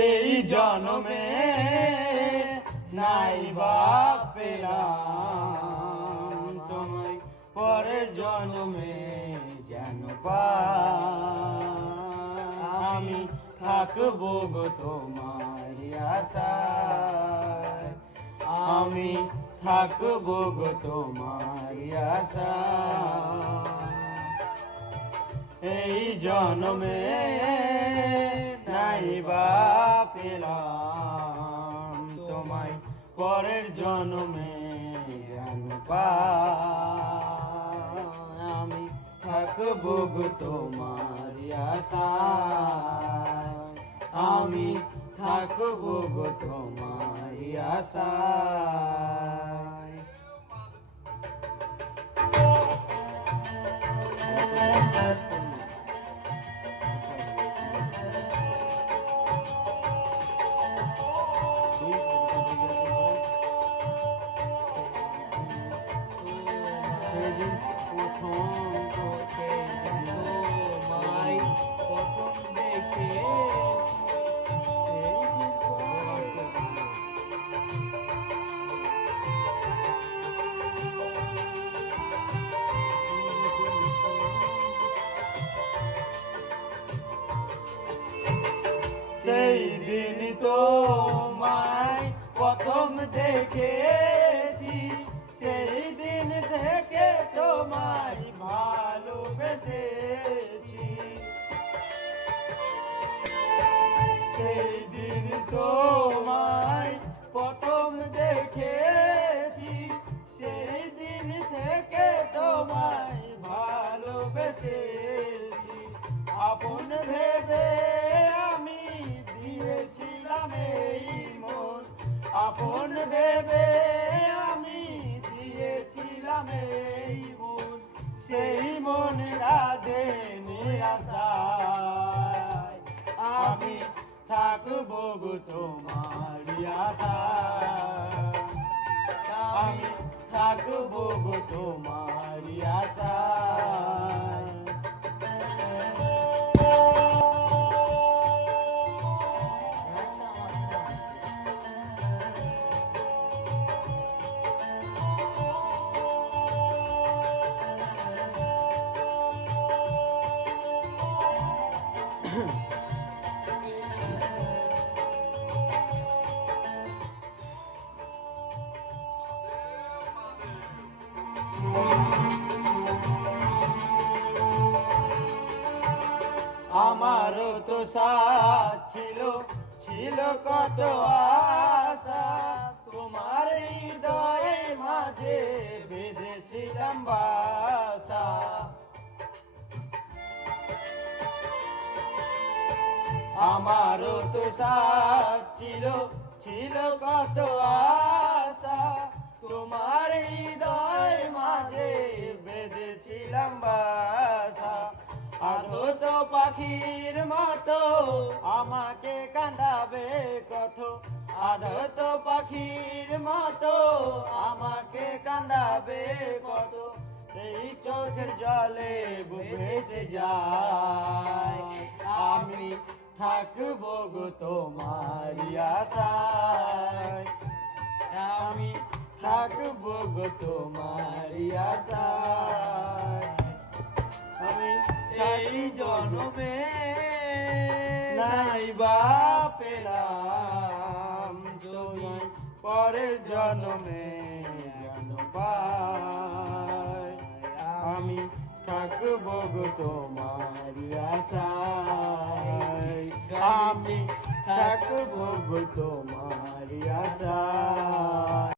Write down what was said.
এই জন্মে নাই বা পেলাম তোমায়, পরের জন্মে যেন আমি থাকবো গো তোমার আশায়, আমি থাকবো গো তোমার আশায়। এই জন্মে নাই বা পেলাম তোমায়, পরের জন্মে যেন আমি থাকবো গো তোমার আশায়, আমি থাকবো গো তোমার আশায়। সেদিন প্রথম তো সেদিন তোমায় প্রথম দেখে, সেই দিন তোমায় প্রথম দেখেছি, সেই দিন থেকে তোমায় ভালোবেসেছি। সেই দিন তোমায় প্রথম দেখেছি, সেই দিন থেকে তোমায় ভালোবেসেছি। আপন ভেবে আমি দিয়েছিলাম এই মন, আপন ভেবে আমি দিয়েছিলাম এই মন, সেই মন রাধে আশায় আমি থাকবো গো তোমার আশায়, আমি থাকবো গো তোমার আশায়। আমারও তো সাথ ছিল, ছিল কত আশা, তোমার হৃদয়ে মাঝে বেঁধেছিলাম বাসা। আমারও তো সাথ ছিল, ছিল কত আশা, তোমার হৃদয় মাঝে বেঁধেছিলাম বাসা। আধত পাখির মতো আমাকে কাঁদাবে কত, আধত পাখির মতো আমাকে কাঁদাবে কত, এই চোখের জলে ভেসে যায় আমি থাকবো গো তোমার আশায়, আমি থাকবো গো তোমার আশায়। আমি এই জন্মে নাই বা পেলাম তোমায়, পরের জন্মে যেন পাই আমি থাকবো গো তোমার আশায়, আমি থাকবো গো তোমার আশায়।